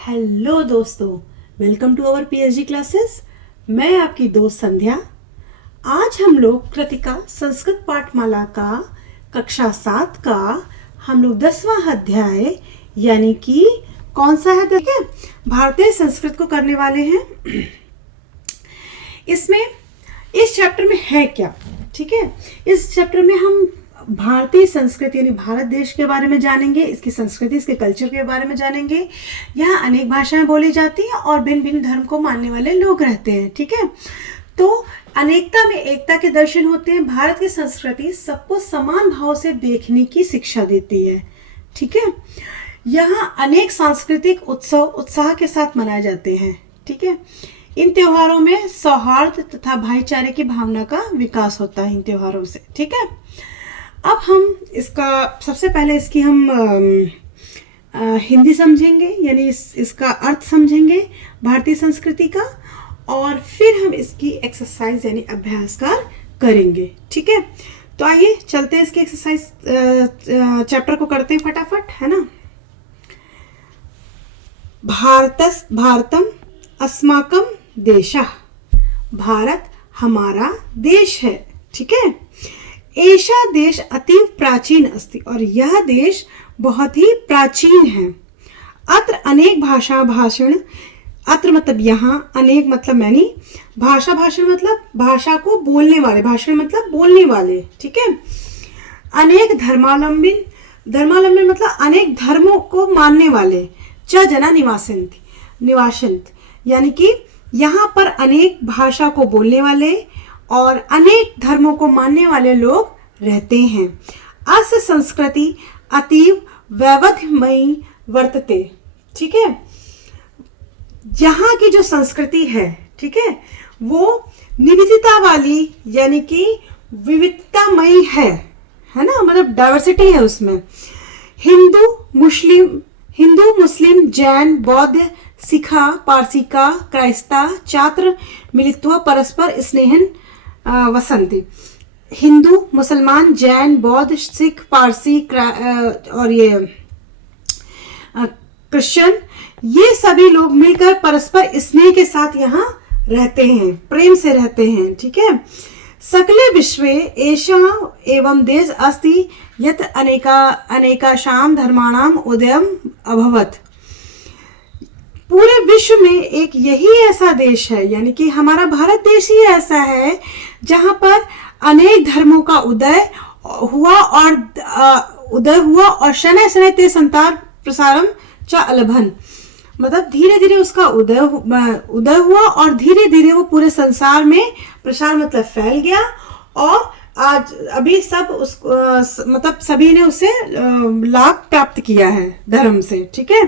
Hello दोस्तों, welcome to our PhD classes. मैं आपकी दोस्त संध्या। आज हम लोग कृतिका संस्कृत पाठमाला का कक्षा 7 का हम लोग 10वां अध्याय यानी कि कौन सा है, देखिए, भारतीय संस्कृत को करने वाले हैं। इसमें इस चैप्टर में है क्या, ठीक है। इस चैप्टर में हम भारतीय संस्कृति यानी भारत देश के बारे में जानेंगे, इसकी संस्कृति, इसके कल्चर के बारे में जानेंगे। यहाँ अनेक भाषाएं बोली जाती हैं और भिन्न भिन्न धर्म को मानने वाले लोग रहते हैं, ठीक है। तो अनेकता में एकता के दर्शन होते हैं। भारत की संस्कृति सबको समान भाव से देखने की शिक्षा देती है, ठीक है। यहाँ अनेक सांस्कृतिक उत्सव उत्साह के साथ मनाए जाते हैं, ठीक है। इन त्योहारों में सौहार्द तथा भाईचारे की भावना का विकास होता है इन त्योहारों से, ठीक है। अब हम इसका सबसे पहले इसकी हम हिंदी समझेंगे, यानी इसका अर्थ समझेंगे भारतीय संस्कृति का, और फिर हम इसकी एक्सरसाइज यानी अभ्यासकार करेंगे, ठीक है। तो आइए चलते हैं इसकी एक्सरसाइज चैप्टर को करते हैं फटाफट, है ना। भारतम अस्माकम देशः, भारत हमारा देश है, ठीक है। एषा देश अतीव प्राचीन अस्ति, और यह देश बहुत ही प्राचीन है। अत्र अनेक भाषा भाषण, अत्र मतलब यहाँ, अनेक मतलब मैनी, भाषा भाषण मतलब भाषा को बोलने वाले, भाषण मतलब बोलने वाले, ठीक है। अनेक धर्मावलंबी, धर्मावलंबी मतलब अनेक धर्मों को मानने वाले। च जना निवासंत यानी कि यहाँ पर अनेक भाषा को बोलने वाले और अनेक धर्मों को मानने वाले लोग रहते हैं। अस्य संस्कृति अतीव वैविध्यमयी वर्तते, ठीक है। यहाँ की जो संस्कृति है, ठीक है, वो विविधता वाली यानी कि विविधतामयी है ना, मतलब डाइवर्सिटी है उसमें। हिंदू मुस्लिम जैन बौद्ध सिखा पारसिका क्राइस्ता चात्र मिलित्वा परस्पर स्नेहन वसंती। हिंदू मुसलमान जैन बौद्ध सिख पारसी और ये क्रिश्चियन, ये सभी लोग मिलकर परस्पर स्नेह के साथ यहाँ रहते हैं, प्रेम से रहते हैं, ठीक है। सकले विश्वे एषा एवं देश अस्ति यत् अनेकाशाम धर्माणाम उदयम अभवत। पूरे विश्व में एक यही ऐसा देश है, यानी कि हमारा भारत देश ही ऐसा है जहां पर अनेक धर्मों का उदय हुआ और शनैः शनैः ते संतार प्रसारम च अलभन, मतलब धीरे धीरे उसका उदय हुआ और धीरे धीरे वो पूरे संसार में प्रसार मतलब फैल गया, और आज अभी सब उसको मतलब सभी ने उसे लाभ प्राप्त किया है धर्म से, ठीक है।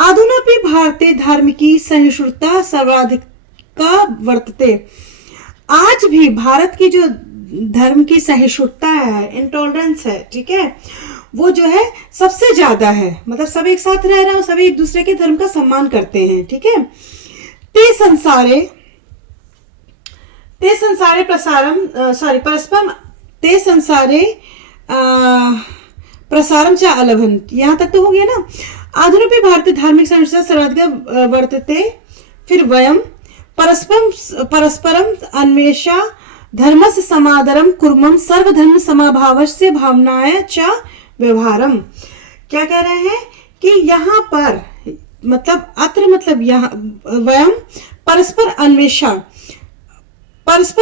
अधुनापि भारतीय धर्म की सहिष्णुता सर्वाधिका वर्तते। आज भी भारत की जो धर्म की सहिष्णुता है, इंटॉलरेंस है, ठीक है, वो जो है सबसे ज्यादा है। मतलब सब एक साथ रह रहे हैं और सभी एक दूसरे के धर्म का सम्मान करते हैं, ठीक है। ते संसारे परस्पर ते संसारे प्रसारम च अलभन, यहां तक तो हो गया ना। आधुनिक भारतीय धार्मिक संस्था सर्वाधिक वर्तते। फिर वयम परस्परम अन्वेषा धर्मस्य समादरम कुर्मम सर्वधर्म समाभावस्य भावनाय च व्यवहारम। क्या कह रहे हैं कि यहाँ पर मतलब अत्र मतलब यहाँ वयम परस्पर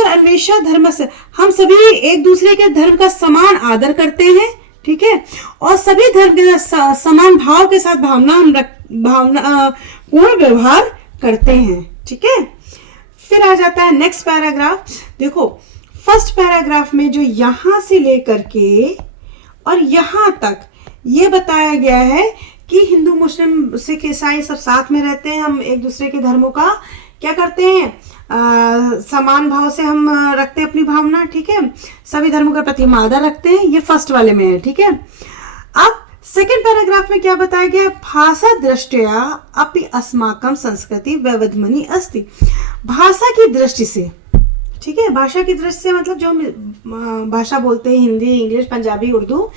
अन्वेषा धर्म से, हम सभी एक दूसरे के धर्म का समान आदर करते हैं, ठीक है, और सभी धर्म के समान भाव के साथ भावना पूर्ण व्यवहार करते हैं, ठीक है। फिर आ जाता है नेक्स्ट पैराग्राफ। देखो फर्स्ट पैराग्राफ में जो यहां से लेकर के और यहां तक ये बताया गया है कि हिंदू मुस्लिम सिख ईसाई सब साथ में रहते हैं, हम एक दूसरे के धर्मों का क्या करते हैं, समान भाव से हम रखते हैं अपनी भावना, ठीक है, सभी धर्मों के प्रति हम आदर रखते हैं। ये फर्स्ट वाले में है, ठीक है। अब सेकंड पैराग्राफ में क्या बताया गया, भाषा दृष्टया अपि अस्माकं संस्कृति वैविध्यमयी अस्ति। भाषा की दृष्टि से, ठीक है, भाषा की दृष्टि से मतलब जो हम भाषा बोलते हैं, हिंदी इंग्लिश पंजाबी उर्दू,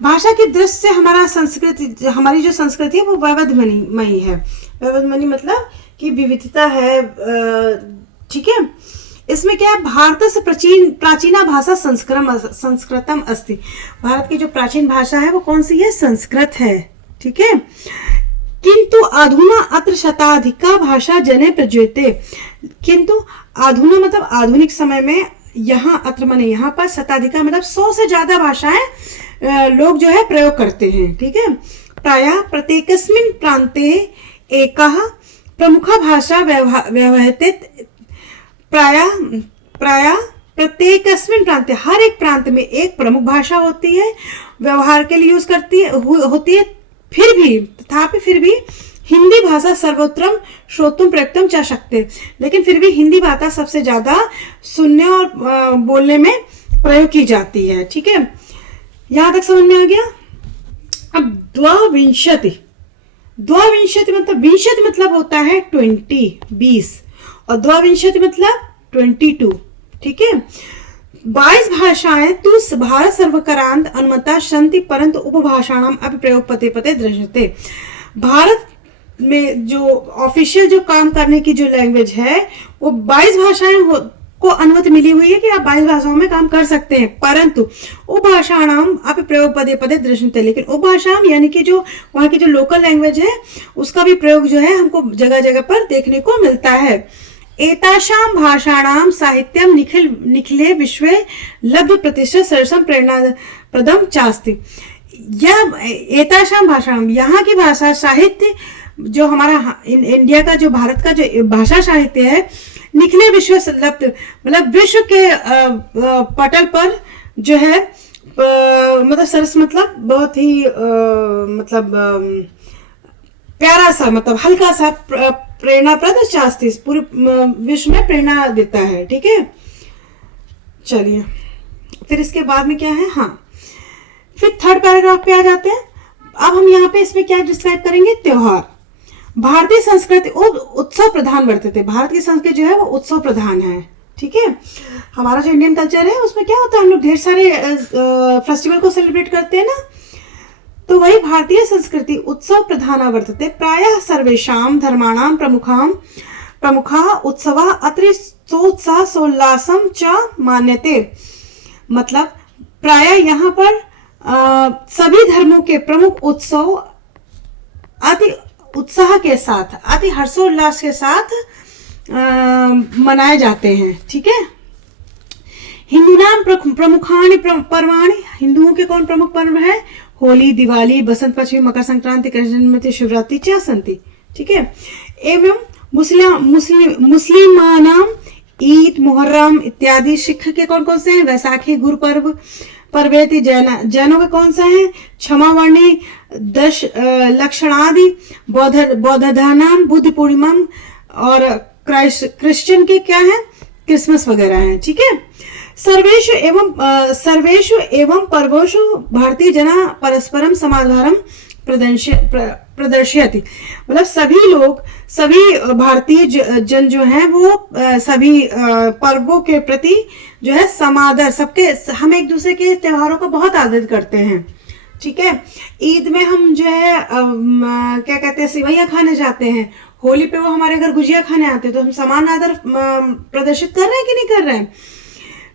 भाषा की दृष्टि से हमारा संस्कृति, हमारी जो संस्कृति है वो वैविध्यमयी है। वैविध्यमयी मतलब कि विविधता है, ठीक है। इसमें क्या है, भारत से प्राचीना भाषा संस्कृतम अस्ति। भारत की जो प्राचीन भाषा है वो कौन सी है, संस्कृत है, ठीक है। किंतु अधुना अत्र शताधिका भाषा जने प्रज्वलिते। किंतु अधुना मतलब आधुनिक समय में, यहाँ अत्र माने यहाँ पर, शताधिका मतलब 100 से ज्यादा भाषाएं लोग जो है प्रयोग करते हैं, ठीक है। प्रायः प्रत्येकस्मिन् प्रान्ते एकः प्रमुखा भाषा व्यवहृते। प्रायः प्रत्येकस्मिन् प्रान्ते, हर एक प्रांत में एक प्रमुख भाषा होती है, व्यवहार के लिए यूज होती है। फिर भी हिंदी भाषा सर्वोत्तम श्रोतुम प्रयुक्तम च शक्ते। लेकिन फिर भी हिंदी भाषा सबसे ज्यादा सुनने और बोलने में प्रयोग की जाती है, ठीक है। यहां तक समझ में आ गया। अब द्वाविंशति मतलब, विंशति मतलब होता है 20, 20, और द्वाविंशति मतलब 22, ठीक है। 22 भाषाएं तो भारत सर्वकारांत अनुमता सन्ति, परंतु उपभाषाणाम अपि प्रयोग पते पते दृश्यते। भारत में जो ऑफिशियल जो काम करने की जो लैंग्वेज है वो 22 भाषाएं को अनुमति मिली हुई है कि आप 22 भाषाओं में काम कर सकते हैं, परंतु उपभाषाणाम अपि प्रयोग पदे पदे दृश्यते। लेकिन उपभाषाम यानी कि जो वहां की जो लोकल लैंग्वेज है उसका भी प्रयोग जो है हमको जगह जगह पर देखने को मिलता है। एतासां भाषाणां साहित्यम निखिले विश्वे लब्ध प्रतिष्ठा सरसम प्रेरणाप्रदम चास्ति। यह एतासां भाषाणां, यहाँ की भाषा साहित्य जो हमारा इंडिया का जो भारत का जो भाषा साहित्य है, निखिले विश्व से लब्ध मतलब विश्व के पटल पर जो है मतलब सरस मतलब बहुत ही मतलब प्यारा सा, मतलब हल्का सा, प्रेरणाप्रद शास्त्री, पूरे विश्व में प्रेरणा देता है, ठीक है। चलिए फिर इसके बाद में क्या है, हाँ फिर थर्ड पैराग्राफ पे आ जाते हैं। अब हम यहाँ पे इसमें क्या डिस्क्राइब करेंगे, त्योहार। भारतीय संस्कृति उत्सव प्रधान वर्तते। भारत की संस्कृति जो है वो उत्सव प्रधान है, ठीक है। हमारा जो इंडियन कल्चर है उसमें क्या होता है, हम लोग ढेर सारे फेस्टिवल को सेलिब्रेट करते हैं ना, तो वही भारतीय संस्कृति उत्सव प्रधान वर्तते। प्रायः सर्वेषां धर्माणां प्रमुखा उत्सव अत्र सोत्साह सोल्लासम च मान्यते। मतलब प्रायः यहाँ पर सभी धर्मों के प्रमुख उत्सव अति उत्साह के साथ, अति हर्षोल्लास के साथ मनाए जाते हैं, ठीक है। हिंदूनाम प्रमुखानि पर्वाणि। हिंदुओं के कौन प्रमुख पर्व है, होली, दिवाली, बसंत पंचमी, मकर संक्रांति, कृष्ण जन्माष्टमी, शिवरात्रि च सन्ति, ठीक है। एवं मुस्लिमानाम ईद, मुहर्रम इत्यादि। सिख के कौन कौन से हैं, वैसाखी, गुरु पर्व, पर्वेति। जैनों के कौन से हैं, क्षमावर्णी, दश लक्षणादि। बौद्ध धर्म बुद्ध पूर्णिमा, और क्रिश्चियन के क्या है, क्रिसमस वगैरह है, ठीक है। सर्वेषु एवं पर्वोषु भारतीय जना परस्परम समाधारम प्रदर्शयति। मतलब सभी भारतीय जन जो हैं वो सभी पर्वों के प्रति जो है समादर, सबके, हम एक दूसरे के त्योहारों को बहुत आदर करते हैं, ठीक है। ईद में हम जो है क्या कहते हैं, सिवैया खाने जाते हैं। होली पे वो हमारे घर गुजिया खाने आते हैं, तो हम समान आदर प्रदर्शित कर रहे हैं कि नहीं कर रहे हैं।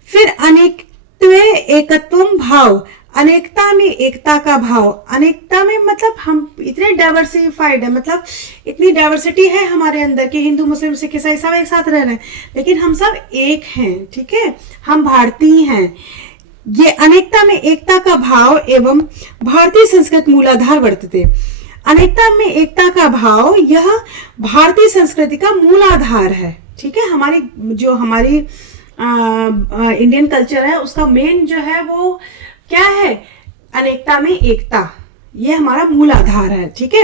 फिर अनेकत्वे एकत्वम भाव। अनेकता में एकता का भाव। अनेकता में मतलब हम इतने डाइवर्सिफाइड है, मतलब इतनी डाइवर्सिटी है हमारे अंदर कि हिंदू, मुस्लिम, सिख, ईसाई सब एक साथ रह रहे हैं, लेकिन हम सब एक हैं, ठीक है, हम भारतीय हैं। ये अनेकता में एकता का भाव एवं भारतीय संस्कृति मूलाधार वर्तते। अनेकता में एकता का भाव यह भारतीय संस्कृति का मूलाधार है, ठीक है। हमारी इंडियन कल्चर है उसका मेन जो है वो क्या है, अनेकता में एकता, ये हमारा मूल आधार है, ठीक है।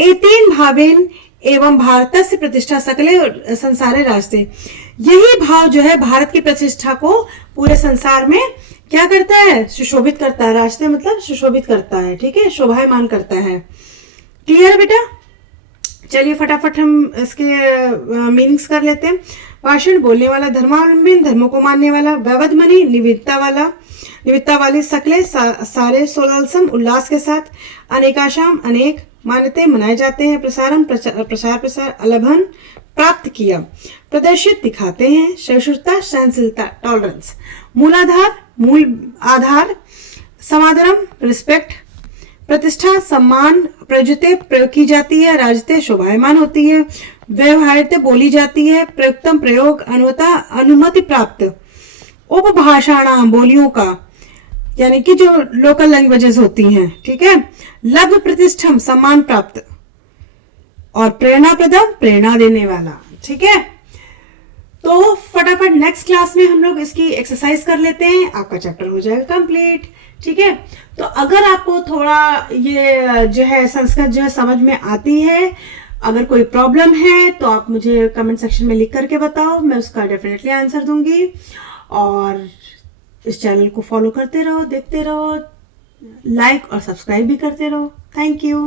एतेन भावेन एवं भारत से प्रतिष्ठा सकले संसारे रास्ते। यही भाव जो है भारत की प्रतिष्ठा को पूरे संसार में क्या करता है, सुशोभित करता है। रास्ते मतलब सुशोभित करता है, ठीक है, शोभायमान करता है। क्लियर बेटा, चलिए फटाफट हम इसके मीनिंग्स कर लेते हैं। भाषण बोलने वाला, धर्मावलंबी, धर्मों को मानने वाला, वैवध्मनी, निविदता वाली, सकले, सारे, सोलसम, उल्लास के साथ, अनेकाशाम, अनेक, मान्यते, मनाए जाते हैं, प्रसारम, प्रसार, अलभन, प्राप्त किया, प्रदर्शित, दिखाते हैं, सहिष्णुता, सहनशीलता, टॉलरेंस, मूल आधार, समादरम, रिस्पेक्ट, प्रतिष्ठा, सम्मान, प्रयुज्यते, प्रयोग की जाती है, राजते, शोभायमान होती है, व्यवहार्यते, बोली जाती है, प्रयुक्तम, प्रयोग, अनुमति प्राप्त, उपभाषाणाम, बोलियों का, यानी कि जो लोकल लैंग्वेजेस होती हैं, ठीक है, लभ, प्रतिष्ठम, सम्मान प्राप्त, और प्रेरणा प्रदम, प्रेरणा देने वाला, ठीक है। तो फटाफट नेक्स्ट क्लास में हम लोग इसकी एक्सरसाइज कर लेते हैं, आपका चैप्टर हो जाएगा कंप्लीट, ठीक है। तो अगर आपको थोड़ा ये जो है संस्कृत जो है समझ में आती है, अगर कोई प्रॉब्लम है तो आप मुझे कमेंट सेक्शन में लिख करके बताओ, मैं उसका डेफिनेटली आंसर दूंगी। और इस चैनल को फॉलो करते रहो, देखते रहो, लाइक और सब्सक्राइब भी करते रहो। Thank you.